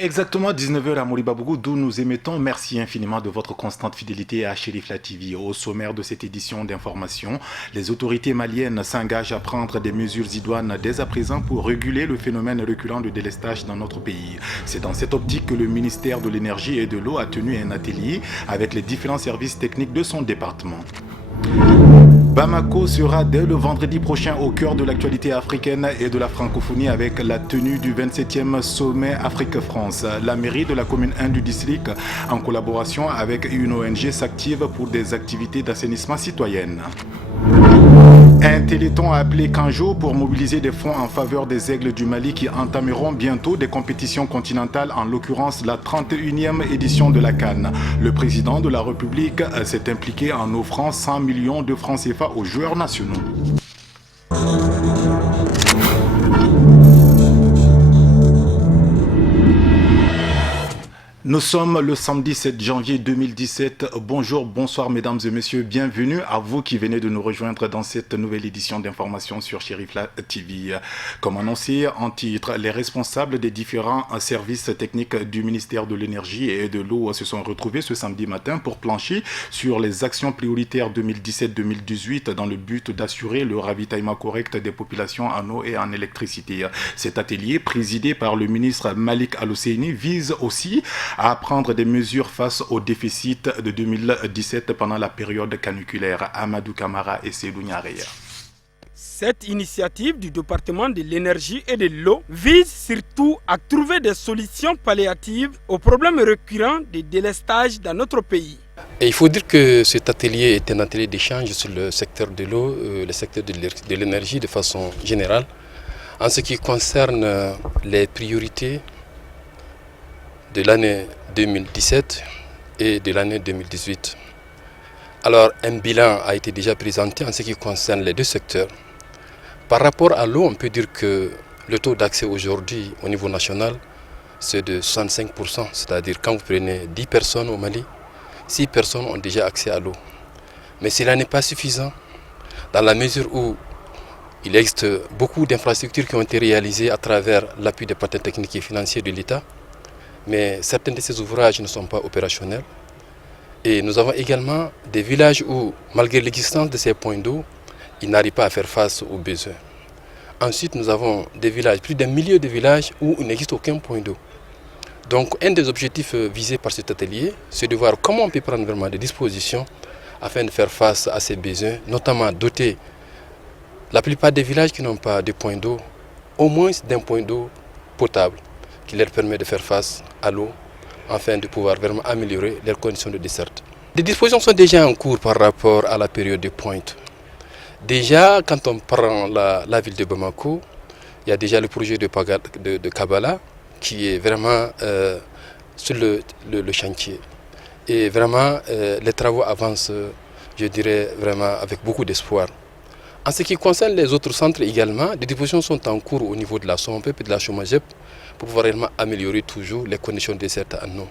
est exactement 19 heures à Moribabougou, d'où nous émettons. Merci infiniment de votre constante fidélité à Chérifla TV. Au sommaire de cette édition d'information, les autorités maliennes s'engagent à prendre des mesures idoines dès à présent pour réguler le phénomène récurrent de délestage dans notre pays. C'est dans cette optique que le ministère de l'Énergie et de l'Eau a tenu un atelier avec les différents services techniques de son département. Bamako sera dès le vendredi prochain au cœur de l'actualité africaine et de la francophonie avec la tenue du 27e sommet Afrique-France. La mairie de la commune 1 du district, en collaboration avec une ONG, s'active pour des activités d'assainissement citoyenne. Un téléthon appelé Kanjo pour mobiliser des fonds en faveur des aigles du Mali qui entameront bientôt des compétitions continentales, en l'occurrence la 31e édition de la CAN. Le président de la République s'est impliqué en offrant 100 millions de francs CFA aux joueurs nationaux. Nous sommes le samedi 7 janvier 2017. Bonjour, bonsoir mesdames et messieurs. Bienvenue à vous qui venez de nous rejoindre dans cette nouvelle édition d'information sur Chérifla TV. Comme annoncé en titre, les responsables des différents services techniques du ministère de l'Énergie et de l'Eau se sont retrouvés ce samedi matin pour plancher sur les actions prioritaires 2017-2018 dans le but d'assurer le ravitaillement correct des populations en eau et en électricité. Cet atelier, présidé par le ministre Malik Al-Husseini, vise aussi à prendre des mesures face au déficit de 2017 pendant la période caniculaire. Amadou Kamara et Seydou Niareya. Cette initiative du département de l'énergie et de l'eau vise surtout à trouver des solutions palliatives aux problèmes récurrents de délestage dans notre pays. Et il faut dire que cet atelier est un atelier d'échange sur le secteur de l'eau, le secteur de l'énergie de façon générale, en ce qui concerne les priorités de l'année 2017 et de l'année 2018. Alors, un bilan a été déjà présenté en ce qui concerne les deux secteurs. Par rapport à l'eau, on peut dire que le taux d'accès aujourd'hui au niveau national, c'est de 65%. C'est-à-dire quand vous prenez 10 personnes au Mali, 6 personnes ont déjà accès à l'eau. Mais cela n'est pas suffisant dans la mesure où il existe beaucoup d'infrastructures qui ont été réalisées à travers l'appui des partenaires techniques et financiers de l'État. Mais certains de ces ouvrages ne sont pas opérationnels. Et nous avons également des villages où, malgré l'existence de ces points d'eau, ils n'arrivent pas à faire face aux besoins. Ensuite, nous avons des villages, plus d'un millier de villages où il n'existe aucun point d'eau. Donc, un des objectifs visés par cet atelier, c'est de voir comment on peut prendre vraiment des dispositions afin de faire face à ces besoins, notamment doter la plupart des villages qui n'ont pas de point d'eau, au moins d'un point d'eau potable, qui leur permet de faire face à l'eau afin de pouvoir vraiment améliorer leurs conditions de desserte. Des dispositions sont déjà en cours par rapport à la période de pointe. Déjà, quand on prend la ville de Bamako, il y a déjà le projet de Kabbalah qui est vraiment sur le chantier. Et vraiment, les travaux avancent, je dirais, vraiment avec beaucoup d'espoir. En ce qui concerne les autres centres également, des dispositions sont en cours au niveau de la SOMPEP et de la Chomagep pour pouvoir réellement améliorer toujours les conditions de desserte en eau.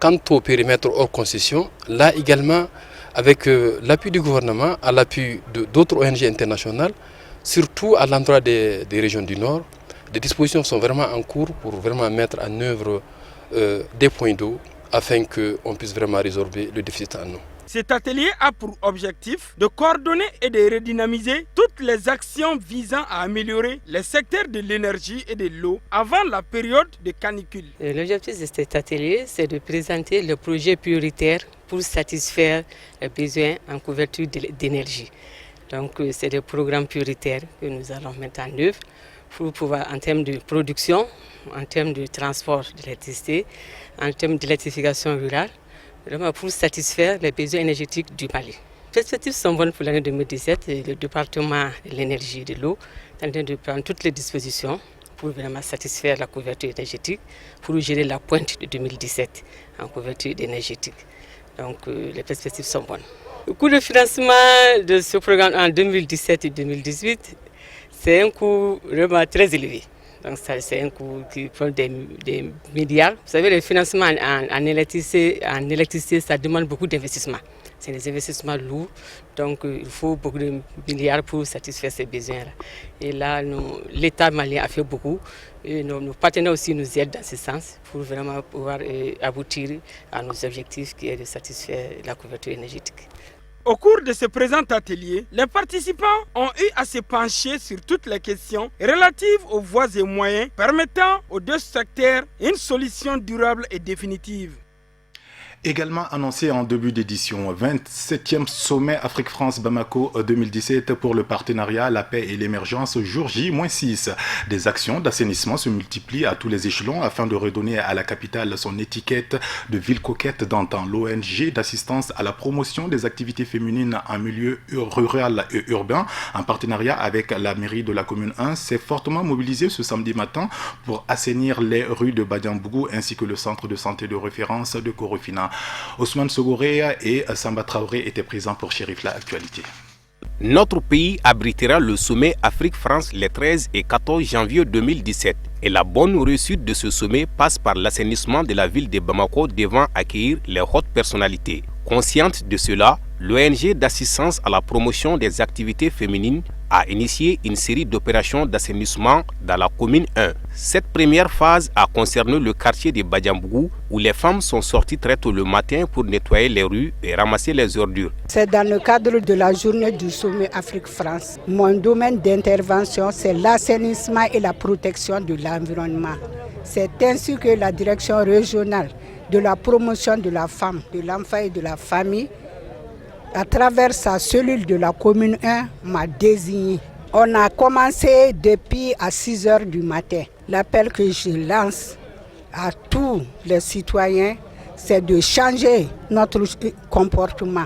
Quant au périmètre hors concession, là également, avec l'appui du gouvernement, à l'appui d'autres ONG internationales, surtout à l'endroit des régions du Nord, des dispositions sont vraiment en cours pour vraiment mettre en œuvre des points d'eau afin qu'on puisse vraiment résorber le déficit en eau. Cet atelier a pour objectif de coordonner et de redynamiser toutes les actions visant à améliorer les secteurs de l'énergie et de l'eau avant la période de canicule. L'objectif de cet atelier, c'est de présenter le projet prioritaire pour satisfaire les besoins en couverture d'énergie. Donc, c'est des programmes prioritaires que nous allons mettre en œuvre pour pouvoir, en termes de production, en termes de transport d'électricité, en termes d'électrification rurale, vraiment pour satisfaire les besoins énergétiques du Mali. Les perspectives sont bonnes pour l'année 2017 et le département de l'énergie et de l'eau est en train de prendre toutes les dispositions pour vraiment satisfaire la couverture énergétique, pour gérer la pointe de 2017 en couverture énergétique. Donc les perspectives sont bonnes. Le coût de financement de ce programme en 2017 et 2018, c'est un coût vraiment très élevé. Donc ça, c'est un coût qui prend des milliards. Vous savez, le financement en électricité, ça demande beaucoup d'investissements. C'est des investissements lourds, donc il faut beaucoup de milliards pour satisfaire ces besoins-là. Et là, l'État malien a fait beaucoup. Et nos partenaires aussi nous aident dans ce sens pour vraiment pouvoir aboutir à nos objectifs qui est de satisfaire la couverture énergétique. Au cours de ce présent atelier, les participants ont eu à se pencher sur toutes les questions relatives aux voies et moyens permettant aux deux secteurs une solution durable et définitive. Également annoncé en début d'édition, 27e sommet Afrique-France Bamako 2017 pour le partenariat, la paix et l'émergence, jour J-6. Des actions d'assainissement se multiplient à tous les échelons afin de redonner à la capitale son étiquette de ville coquette d'antan. L'ONG d'assistance à la promotion des activités féminines en milieu rural et urbain, en partenariat avec la mairie de la commune 1, s'est fortement mobilisée ce samedi matin pour assainir les rues de Badiambougou ainsi que le centre de santé de référence de Korofina. Ousmane Sogoré et Samba Traoré étaient présents pour Chérif Actualité. Notre pays abritera le sommet Afrique-France les 13 et 14 janvier 2017. Et la bonne réussite de ce sommet passe par l'assainissement de la ville de Bamako devant accueillir les hautes personnalités. Consciente de cela, l'ONG d'assistance à la promotion des activités féminines a initié une série d'opérations d'assainissement dans la commune 1. Cette première phase a concerné le quartier de Badiambougou où les femmes sont sorties très tôt le matin pour nettoyer les rues et ramasser les ordures. C'est dans le cadre de la journée du sommet Afrique-France. Mon domaine d'intervention, c'est l'assainissement et la protection de l'environnement. C'est ainsi que la direction régionale de la promotion de la femme, de l'enfant et de la famille, à travers sa cellule de la commune 1, m'a désigné. On a commencé depuis à 6 h du matin. L'appel que je lance à tous les citoyens, c'est de changer notre comportement.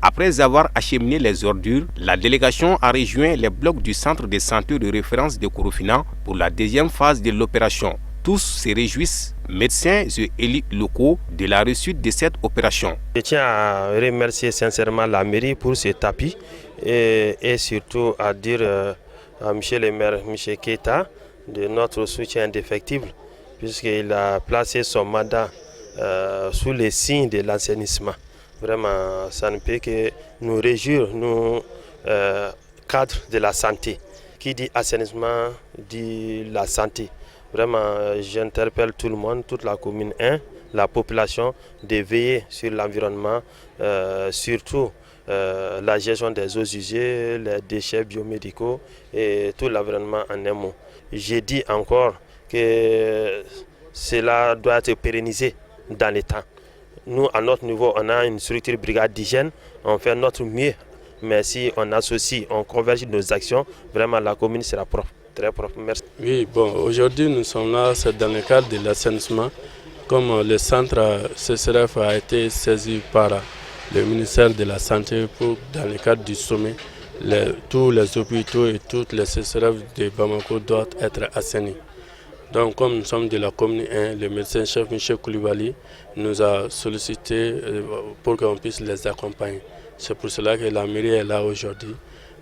Après avoir acheminé les ordures, la délégation a rejoint les blocs du centre de santé de référence de Korofina pour la deuxième phase de l'opération. Tous se réjouissent, médecins et élus locaux, de la réussite de cette opération. Je tiens à remercier sincèrement la mairie pour ce tapis et surtout à dire à M. le maire, M. Keita, de notre soutien indéfectible, puisqu'il a placé son mandat sous les signes de l'assainissement. Vraiment, ça ne peut que nous réjouir, nous, cadres de la santé. Qui dit assainissement dit la santé. Vraiment, j'interpelle tout le monde, toute la commune 1, la population, de veiller sur l'environnement, surtout la gestion des eaux usées, les déchets biomédicaux et tout l'environnement en un mot. J'ai dit encore que cela doit être pérennisé dans le temps. Nous, à notre niveau, on a une structure brigade d'hygiène, on fait notre mieux, mais si on associe, on converge nos actions, vraiment la commune sera propre. Très propre, merci. Oui, bon, aujourd'hui nous sommes là, c'est dans le cadre de l'assainissement. Comme le centre CCRF a été saisi par le ministère de la Santé pour, dans le cadre du sommet, tous les hôpitaux et toutes les CCRF de Bamako doivent être assainis. Donc comme nous sommes de la commune 1, le médecin-chef Michel Koulibaly nous a sollicité pour qu'on puisse les accompagner. C'est pour cela que la mairie est là aujourd'hui.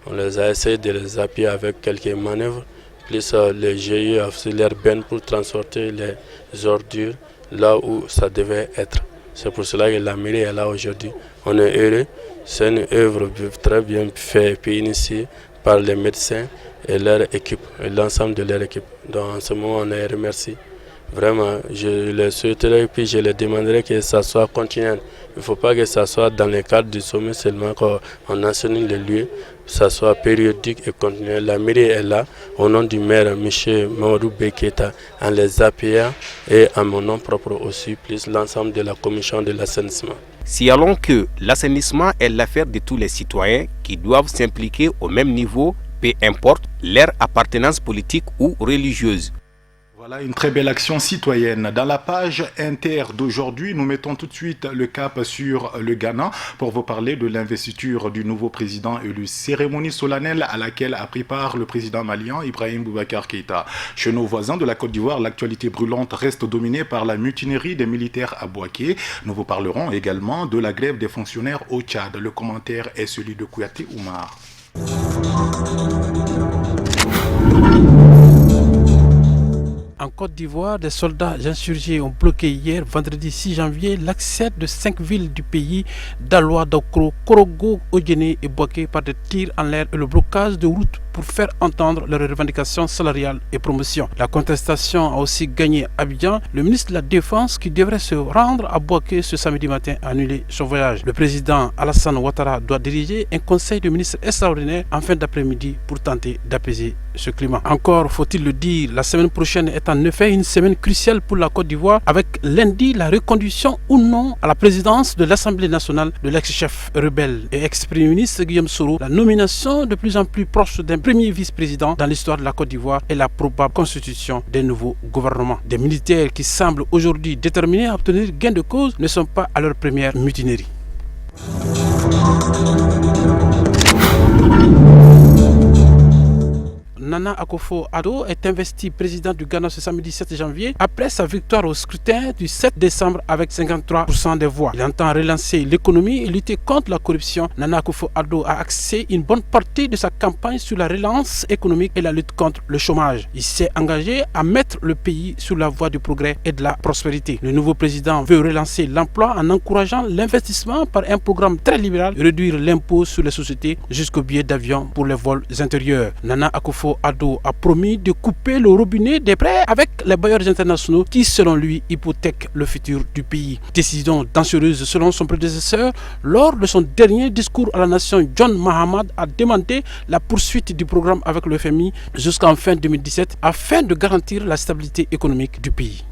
On les a essayé de les appuyer avec quelques manœuvres, plus les GIE auxiliaires Ben pour transporter les ordures là où ça devait être. C'est pour cela que la mairie est là aujourd'hui. On est heureux. C'est une œuvre très bien faite et initiée par les médecins et leur équipe, et l'ensemble de leur équipe. Donc en ce moment, on les remercie. Vraiment, je les souhaiterais et puis je les demanderais que ça soit continuel. Il ne faut pas que ça soit dans le cadre du sommet seulement qu'on enseigne les lieux, que ça soit périodique et continuel. La mairie est là, au nom du maire M. Mamadou Beketa, en les appuyant et à mon nom propre aussi, plus l'ensemble de la commission de l'assainissement. Signalons que l'assainissement est l'affaire de tous les citoyens qui doivent s'impliquer au même niveau, peu importe leur appartenance politique ou religieuse. Voilà une très belle action citoyenne. Dans la page inter d'aujourd'hui, nous mettons tout de suite le cap sur le Ghana pour vous parler de l'investiture du nouveau président élu. Cérémonie solennelle à laquelle a pris part le président malien Ibrahim Boubacar Keïta. Chez nos voisins de la Côte d'Ivoire, l'actualité brûlante reste dominée par la mutinerie des militaires à Bouaké. Nous vous parlerons également de la grève des fonctionnaires au Tchad. Le commentaire est celui de Kouyaté Oumar. En Côte d'Ivoire, des soldats insurgés ont bloqué hier, vendredi 6 janvier, l'accès de 5 villes du pays, Daloa, Daokro, Korogo, Ogéné et Boaké par des tirs en l'air et le blocage de routes pour faire entendre leurs revendications salariales et promotions. La contestation a aussi gagné Abidjan. Le ministre de la Défense, qui devrait se rendre à Boaké ce samedi matin, a annulé son voyage. Le président Alassane Ouattara doit diriger un conseil de ministres extraordinaire en fin d'après-midi pour tenter d'apaiser ce climat. Encore faut-il le dire, la semaine prochaine est en effet une semaine cruciale pour la Côte d'Ivoire, avec lundi la reconduction ou non à la présidence de l'Assemblée nationale de l'ex-chef rebelle et ex-premier ministre Guillaume Soro, la nomination de plus en plus proche d'un premier vice-président dans l'histoire de la Côte d'Ivoire et la probable constitution d'un nouveau gouvernement. Des militaires qui semblent aujourd'hui déterminés à obtenir gain de cause ne sont pas à leur première mutinerie. Nana Akufo-Addo est investi président du Ghana ce samedi 7 janvier après sa victoire au scrutin du 7 décembre avec 53% des voix. Il entend relancer l'économie et lutter contre la corruption. Nana Akufo-Addo a axé une bonne partie de sa campagne sur la relance économique et la lutte contre le chômage. Il s'est engagé à mettre le pays sur la voie du progrès et de la prospérité. Le nouveau président veut relancer l'emploi en encourageant l'investissement par un programme très libéral, réduire l'impôt sur les sociétés jusqu'au billet d'avion pour les vols intérieurs. Nana Akufo-Addo a promis de couper le robinet des prêts avec les bailleurs internationaux qui, selon lui, hypothèquent le futur du pays. Décision dangereuse selon son prédécesseur. Lors de son dernier discours à la nation, John Mahama a demandé la poursuite du programme avec le FMI jusqu'en fin 2017 afin de garantir la stabilité économique du pays.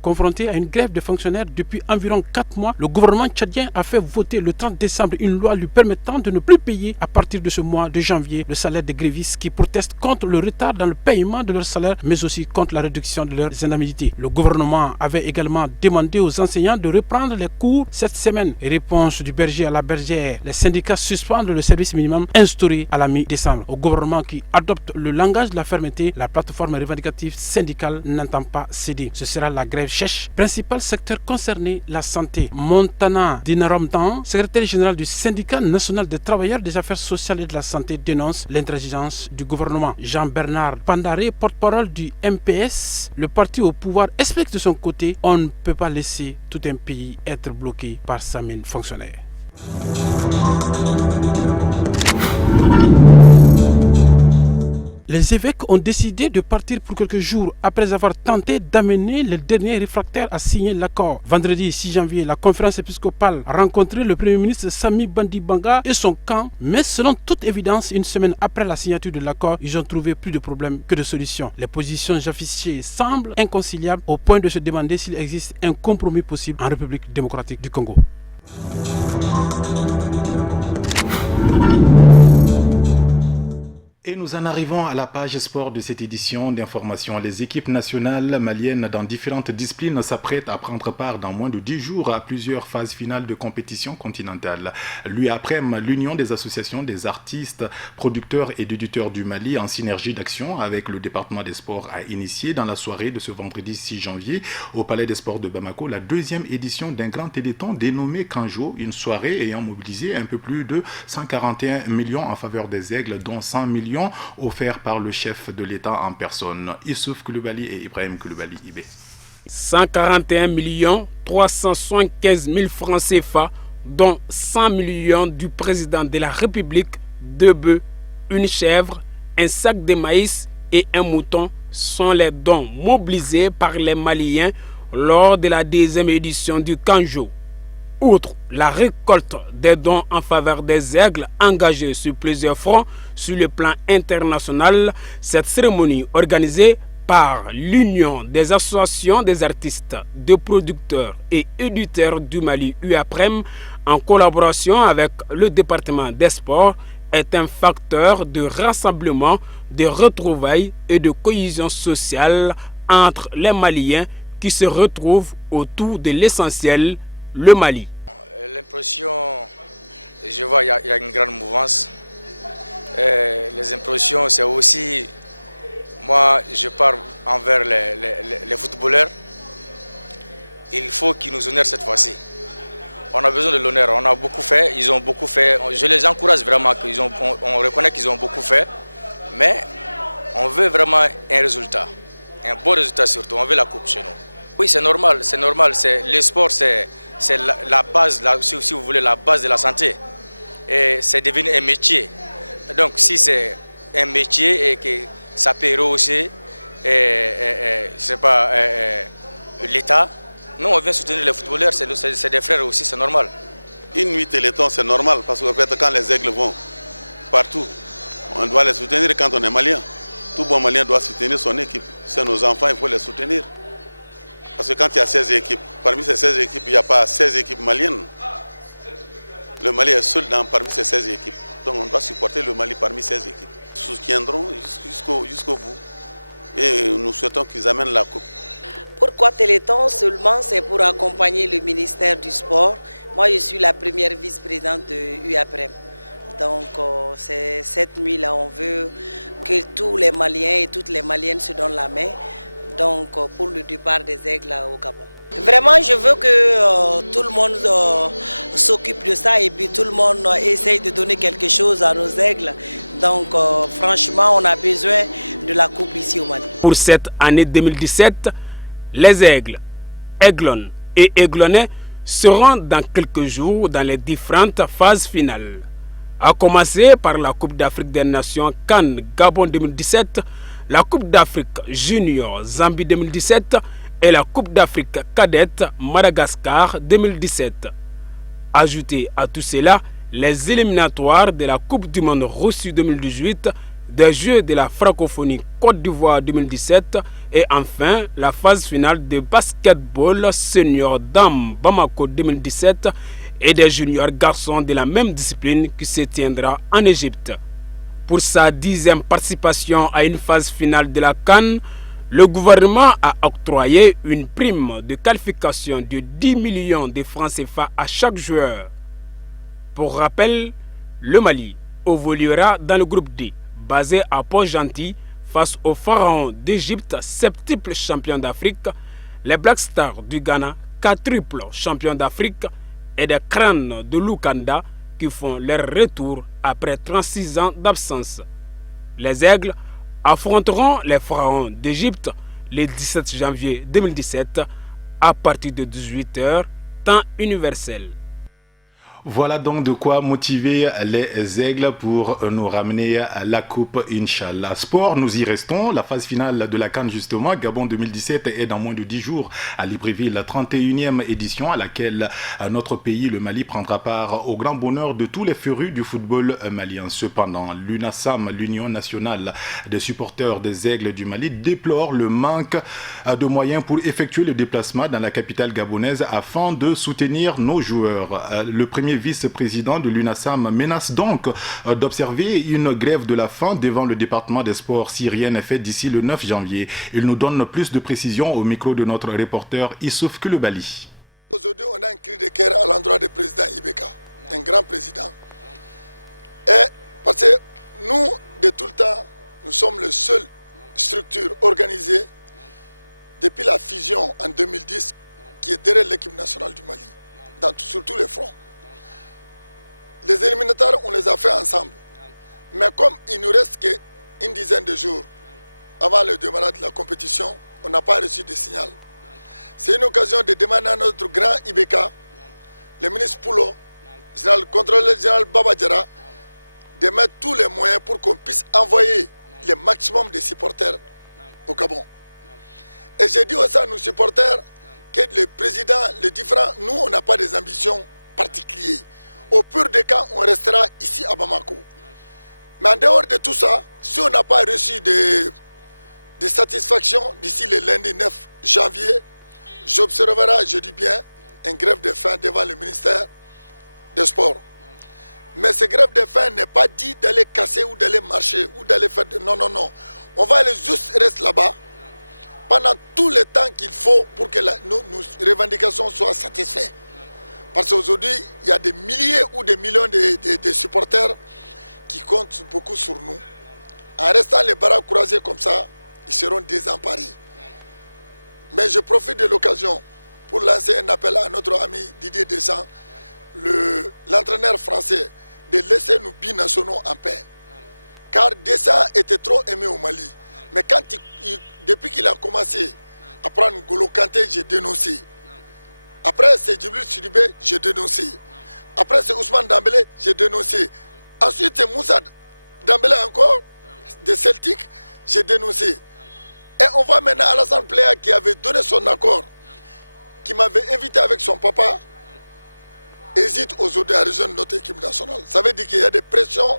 Confronté à une grève de fonctionnaires depuis environ 4 mois, le gouvernement tchadien a fait voter le 30 décembre une loi lui permettant de ne plus payer à partir de ce mois de janvier le salaire des grévistes qui protestent contre le retard dans le paiement de leur salaire, mais aussi contre la réduction de leurs indemnités. Le gouvernement avait également demandé aux enseignants de reprendre les cours cette semaine. Réponse du berger à la bergère, les syndicats suspendent le service minimum instauré à la mi-décembre. Au gouvernement qui adopte le langage de la fermeté, la plateforme revendicative syndicale n'entend pas céder. Ce sera la grève principal secteur concerné, la santé. Montana Dinaromtan, secrétaire général du syndicat national des travailleurs des affaires sociales et de la santé, dénonce l'intransigeance du gouvernement. Jean-Bernard Pandaré, porte-parole du MPS, le parti au pouvoir, explique de son côté: on ne peut pas laisser tout un pays être bloqué par sa mine fonctionnaire. Les évêques ont décidé de partir pour quelques jours après avoir tenté d'amener les derniers réfractaires à signer l'accord. Vendredi 6 janvier, la conférence épiscopale a rencontré le premier ministre Sami Bandibanga et son camp, mais selon toute évidence, une semaine après la signature de l'accord, ils ont trouvé plus de problèmes que de solutions. Les positions affichées semblent inconciliables au point de se demander s'il existe un compromis possible en République démocratique du Congo. Et nous en arrivons à la page sport de cette édition d'information. Les équipes nationales maliennes dans différentes disciplines s'apprêtent à prendre part dans moins de 10 jours à plusieurs phases finales de compétition continentale. L'UAPREM, l'Union des associations des artistes, producteurs et éditeurs du Mali, en synergie d'action avec le département des sports, a initié dans la soirée de ce vendredi 6 janvier au Palais des Sports de Bamako la deuxième édition d'un grand téléthon dénommé Kanjo, une soirée ayant mobilisé un peu plus de 141 millions en faveur des Aigles, dont 100 millions offert par le chef de l'État en personne, Issouf Koulibaly et Ibrahim Koulibaly Ibé. 141 375 000 francs CFA, dont 100 millions du président de la République, 2 bœufs, une chèvre, un sac de maïs et un mouton sont les dons mobilisés par les Maliens lors de la deuxième édition du Kanjo. Outre la récolte des dons en faveur des aigles engagés sur plusieurs fronts sur le plan international, cette cérémonie organisée par l'Union des associations des artistes, de producteurs et éditeurs du Mali UAPREM en collaboration avec le département des sports est un facteur de rassemblement, de retrouvailles et de cohésion sociale entre les Maliens qui se retrouvent autour de l'essentiel, le Mali. L'impression, je vois, il y a une grande mouvance. Les impressions, c'est aussi, moi, je parle envers les footballeurs. Il faut qu'ils nous honorent cette fois-ci. On a besoin de l'honneur. On a beaucoup fait, ils ont beaucoup fait. Je les encourage vraiment, on reconnaît qu'ils ont beaucoup fait. Mais on veut vraiment un résultat. Un bon résultat surtout. On veut la coupe chez nous. Oui, c'est normal. Le sport, c'est la base, si vous voulez, la base de la santé. Et c'est devenu un métier. Donc si c'est un métier et que ça peut rehausser, c'est pas l'État. Nous, on vient soutenir les footballeurs, c'est des frères aussi, c'est normal. Une nuit téléthon, c'est normal, parce qu'en fait, quand les aigles vont partout, on doit les soutenir quand on est malien. Tout bon malien doit soutenir son équipe. C'est nos enfants, il faut les soutenir. Parce que quand il y a 16 équipes, parmi ces 16 équipes, il n'y a pas 16 équipes maliennes. Le Mali est seul parmi ces 16 équipes. Donc on doit supporter le Mali parmi ces équipes. Ils soutiendront jusqu'au bout. Et nous souhaitons qu'ils amènent la coupe. Pourquoi Téléthon seulement? C'est pour accompagner le ministère du Sport. Moi, je suis la première vice-présidente de UAPREM. Donc, c'est cette nuit-là, on veut que tous les Maliens et toutes les Maliennes se donnent la main. Donc, pour le départ des aigles au Gabon. Vraiment, je veux que tout le monde s'occupe de ça et puis tout le monde essaye de donner quelque chose à nos aigles. Donc, franchement, on a besoin de la coupe ici au Mali. Pour cette année 2017, les aigles, aiglons et aiglonnais seront dans quelques jours dans les différentes phases finales. À commencer par la Coupe d'Afrique des Nations Cannes Gabon 2017, la Coupe d'Afrique Junior Zambie 2017 et la Coupe d'Afrique Cadette Madagascar 2017. Ajoutez à tout cela les éliminatoires de la Coupe du Monde Russie 2018, des Jeux de la francophonie Côte d'Ivoire 2017 et enfin la phase finale de basketball senior dames Bamako 2017 et des juniors garçons de la même discipline qui se tiendra en Égypte. Pour sa 10e participation à une phase finale de la CAN, le gouvernement a octroyé une prime de qualification de 10 millions de francs CFA à chaque joueur. Pour rappel, le Mali évoluera dans le groupe D, basé à Port-Gentil, face aux pharaons d'Égypte, septuple champion d'Afrique, les Black Stars du Ghana, quadruple champion d'Afrique, et des crânes de Lukanda qui font leur retour après 36 ans d'absence. Les aigles affronteront les pharaons d'Égypte le 17 janvier 2017 à partir de 18h, temps universel. Voilà donc de quoi motiver les aigles pour nous ramener à la coupe, Inch'Allah. Sport, nous y restons. La phase finale de la CAN, justement, Gabon 2017, est dans moins de 10 jours à Libreville, la 31e édition à laquelle notre pays, le Mali, prendra part au grand bonheur de tous les férus du football malien. Cependant, l'UNASAM, l'Union nationale des supporters des aigles du Mali, déplore le manque de moyens pour effectuer le déplacement dans la capitale gabonaise afin de soutenir nos joueurs. Le premier vice-président de l'UNASAM menace donc d'observer une grève de la faim devant le département des sports syrienne fait d'ici le 9 janvier. Il nous donne plus de précisions au micro de notre reporter Issouf Koulibaly. Aujourd'hui, on a un cri de cœur à l'endroit du président Ibeka, un grand président. Et parce que nous, de tout le temps, nous sommes la seule structure organisée depuis la fusion en 2010 qui est derrière l'équipe nationale du Mali, sur tous les fronts. Les éliminatoires, on les a fait ensemble. Mais comme il nous reste qu'une dizaine de jours avant le démarrage de la compétition, on n'a pas reçu de signal. C'est une occasion de demander à notre grand Ibeka, le ministre Poulo, le contrôleur général Baba Diarra, de mettre tous les moyens pour qu'on puisse envoyer le maximum de supporters au Gabon. Et j'ai dit aussi à nos supporters que le président, les différents, nous, on n'a pas des ambitions particulières. Au pire des cas, on restera ici à Bamako. Mais en dehors de tout ça, si on n'a pas reçu de satisfaction d'ici le lundi 9 janvier, j'observerai, je dis bien, une grève de faim devant le ministère des Sports. Mais cette grève de faim n'est pas dit d'aller casser ou d'aller marcher ou d'aller faire de... Non, non, non. On va aller juste rester là-bas pendant tout le temps qu'il faut pour que nos revendications soient satisfaites. Parce qu'aujourd'hui, il y a des milliers ou des millions de supporters qui comptent beaucoup sur nous. En restant les bras croisés comme ça, ils seront désemparés. Mais je profite de l'occasion pour lancer un appel à notre ami Didier Deschamps l'entraîneur français de laisser nos binationaux en paix. Car Dessa était trop aimé au Mali. Mais depuis qu'il a commencé à prendre Golo Kanté, j'ai dénoncé. Après c'est Djibril Sidibé, j'ai dénoncé. Après c'est Ousmane Dembélé, j'ai dénoncé. Ensuite c'est Moussa Dembélé encore, de Celtic, j'ai dénoncé. Et on voit maintenant Alassane Plea qui avait donné son accord, qui m'avait invité avec son papa, hésite aujourd'hui à rejoindre notre équipe nationale. Ça veut dire qu'il y a des pressions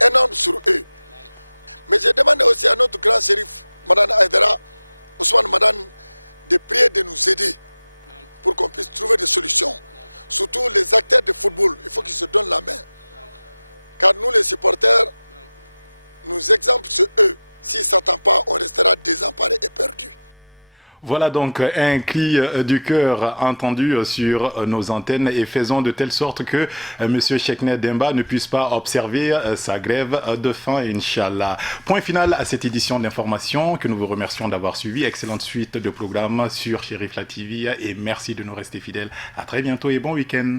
énormes sur eux. Mais j'ai demandé aussi à notre grand shérif, Madame Aïdara, Ousmane Madame, de prier de nous aider pour qu'on puisse trouver des solutions. Surtout les acteurs de football, il faut qu'ils se donnent la main. Car nous les supporters, nos exemples sur eux. S'ils ne s'attendent pas, on restera désemparés et perdus. Voilà donc un cri du cœur entendu sur nos antennes et faisons de telle sorte que M. Cheikhne Demba ne puisse pas observer sa grève de faim, Inch'Allah. Point final à cette édition d'information que nous vous remercions d'avoir suivi. Excellente suite de programmes sur Chérifla TV et merci de nous rester fidèles. À très bientôt et bon week-end.